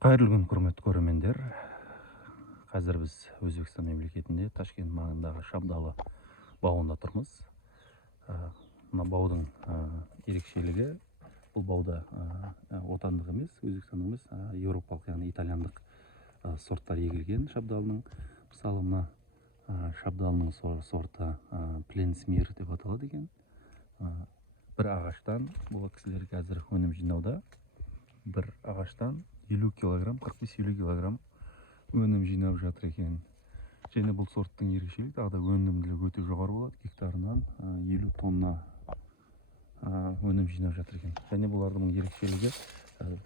Қайырлы күн, құрметті көрермендер. Қазір біз Өзбекстан мемлекетінде Ташкент маңындағы Шабдалы бауында тұрмыз. Мына баудың ерекшелігі, бұл бауда отандық емес, Өзбекстан емес, еуропалық, яғни итальяндық сорттар егілген Шабдалының. Мысалы, мына Шабдалының сорты Пленсмир деп аталады екен. Бір ағаштан, бұл кісілер қазір өнім жинауда. Бір ағаштан 50 килограмм, 45-50 килограмм өнім жинап жатыр екен. Және бұл сорттың ерекшелігі тағы да өнімділігі өте жоғары болады. Гектарынан 50 тонна өнім жинап жатыр екен. Және бұлардың ерекшелігі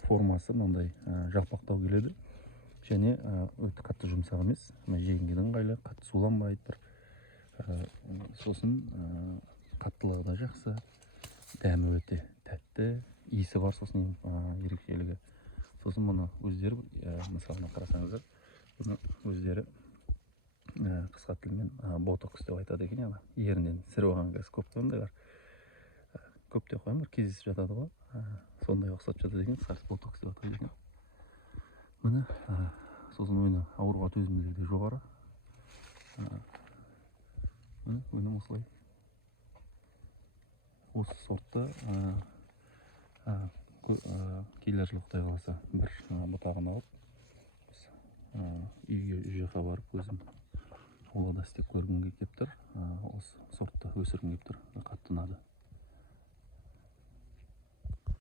формасы мынандай жалпақтау келеді. Және өте қатты жұмсақ емес, жегенге ыңғайлы, қатты суланбайды. Сосын қаттылығы да жақсы, дәмі өте тәтті, иісі бар. Сосын ерекшелігі. Сосын мұны өздері, мысалына қарасаңыздар, бұны өздері қысқа тілмен ботокс деп айтады екен. Ерінен сіріп алған кез көп қоймдайлар. Көп те қоймыр, кездесіп жатады ғой. Сондай ұқсап жатады екен, қысқасы ботокс деп атайды екен. Міне, сосын өні ауруға төзімділігі де жоғары. Міне, өнім осылай. Осы сортты келер жылы Құдай қаласа бір бұтағын алып, үйге барып өзім олада істеп көргімге келіп тұр.